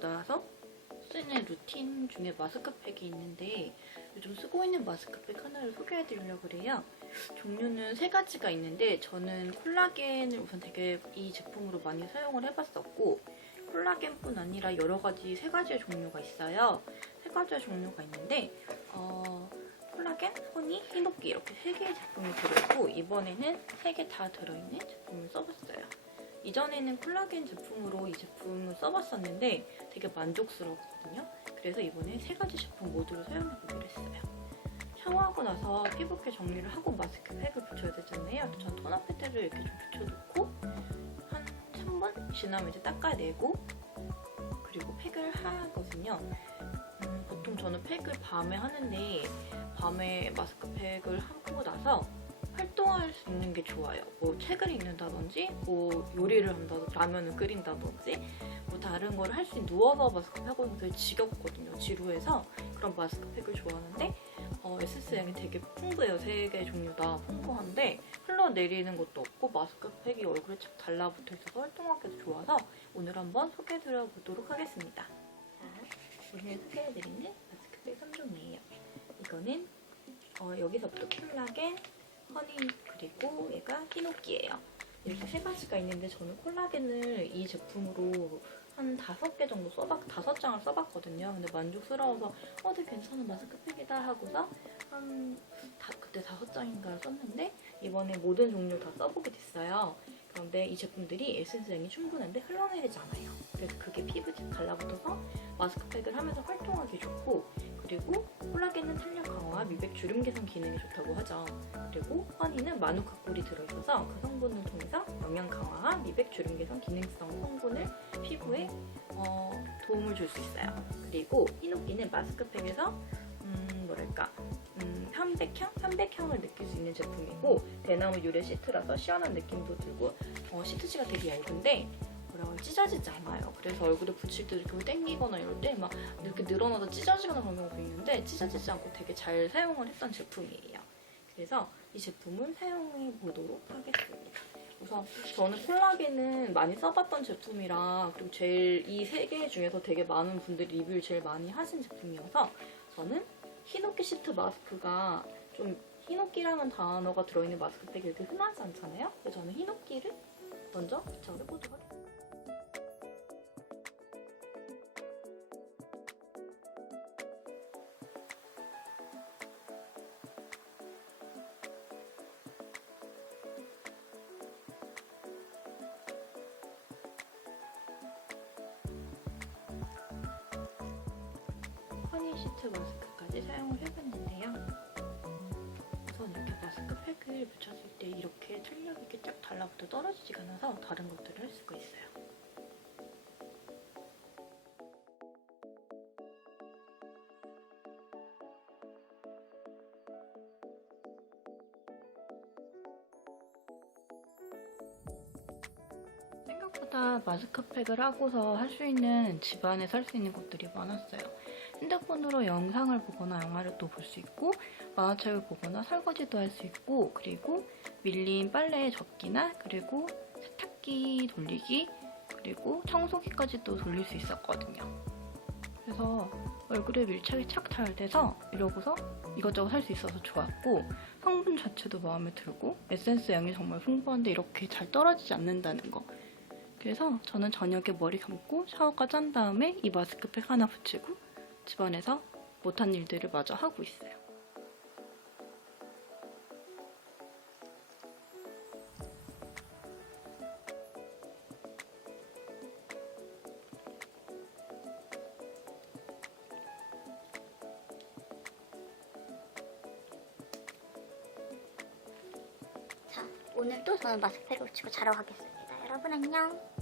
나서 쓰는 루틴 중에 마스크팩이 있는데 요즘 쓰고 있는 마스크팩 하나를 소개해드리려고 그래요. 종류는 세 가지가 있는데 저는 콜라겐을 우선 되게 이 제품으로 많이 사용을 해봤었고 콜라겐뿐 아니라 여러 가지 세 가지의 종류가 있어요. 세 가지의 종류가 있는데 어, 콜라겐, 허니, 히노키 이렇게 세 개의 제품이 들어있고 이번에는 세 개 다 들어있는 제품을 써봤어요. 이전에는 콜라겐 제품으로 이 제품을 써봤었는데 되게 만족스러웠거든요. 그래서 이번에 세 가지 제품 모두를 사용해보기로 했어요. 샤워하고 나서 피부케 정리를 하고 마스크 팩을 붙여야 되잖아요. 전 토너 패드를 이렇게 좀 붙여놓고 한 3분 지나면 이제 닦아내고 그리고 팩을 하거든요. 음, 보통 저는 팩을 밤에 하는데 밤에 마스크팩을 하고 나서 활동할 수 있는 게 좋아요. 뭐 책을 읽는다든지, 뭐 요리를 한다든지, 라면을 끓인다든지, 뭐 다른 걸 할 수 있는 누워서 마스크팩 게 되게 지겹거든요. 지루해서 그런 마스크팩을 좋아하는데 어, 에센스량이 되게 풍부해요. 세 개 종류 다 풍부한데 흘러내리는 것도 없고 마스크팩이 얼굴에 착 달라붙어 있어서 활동하기도 좋아서 오늘 한번 소개해드려 보도록 하겠습니다. 자, 오늘 소개해드리는 마스크팩 3종이에요. 이거는 어, 여기서부터 콜라겐, 허니 그리고 얘가 히노키예요. 이렇게 세 가지가 있는데 저는 콜라겐을 이 제품으로 한 다섯 개 정도 써봤, 다섯 장을 써봤거든요. 근데 만족스러워서 어, 되게 괜찮은 마스크팩이다 하고서 한 다, 그때 다섯 장인가 썼는데 이번에 모든 종류 다 써보게 됐어요. 그런데 이 제품들이 에센스량이 충분한데 흘러내리지 않아요. 그래서 그게 피부에 달라붙어서 마스크팩을 하면서 활동하기 좋고 그리고 콜라겐은 탄력 강화, 미백 주름 개선 기능이 좋다고 하죠. 그리고 허니는 마누카꿀이 들어있어서 그 성분을 통해서 영양 강화와 미백 주름 개선 기능성 성분을 피부에 어, 도움을 줄 수 있어요. 그리고 히노키는 마스크팩에서 음, 뭐랄까 음, 편백향? 편백향을 느낄 수 있는 제품이고 대나무 유래 시트라서 시원한 느낌도 들고 어, 시트지가 되게 얇은데 하지? 찢어지지 않아요. 그래서 얼굴에 붙일 때 이렇게 땡기거나 이럴 때 막 이렇게 늘어나서 찢어지거나 그런 경우가 있는데 찢어지지 않고 되게 잘 사용을 했던 제품이에요. 그래서 이 제품은 사용해 보도록 하겠습니다. 우선 저는 콜라겐은 많이 써봤던 제품이라 그리고 제일 이 세 개 중에서 되게 많은 분들이 리뷰를 제일 많이 하신 제품이어서 저는 히노키 시트 마스크가 좀 히노키라는 단어가 들어있는 마스크팩이 이렇게 흔하지 않잖아요? 그래서 저는 히노키를 먼저 부착을 해보도록 하겠습 시트 마스크까지 사용을 해봤는데요. 우선 이렇게 마스크 팩을 붙였을 때 이렇게 탄력 있게 쫙 달라붙어 떨어지지가 않아서 다른 것들을 할 수가 있어요. 마스크팩을 하고서 할 수 있는 집안에서 할 수 있는 것들이 많았어요. 핸드폰으로 영상을 보거나 영화를 또 볼 수 있고 만화책을 보거나 설거지도 할 수 있고 그리고 밀린 빨래 접기나 그리고 세탁기 돌리기 그리고 청소기까지도 돌릴 수 있었거든요. 그래서 얼굴에 밀착이 착 잘 돼서 이러고서 이것저것 할 수 있어서 좋았고 성분 자체도 마음에 들고 에센스 양이 정말 풍부한데 이렇게 잘 떨어지지 않는다는 거 그래서 저는 저녁에 머리 감고 샤워까지 한 다음에 이 마스크팩 하나 붙이고 집안에서 못한 일들을 마저 하고 있어요. 자, 오늘도 저는 마스크팩을 붙이고 자러 가겠습니다. 여러분 안녕.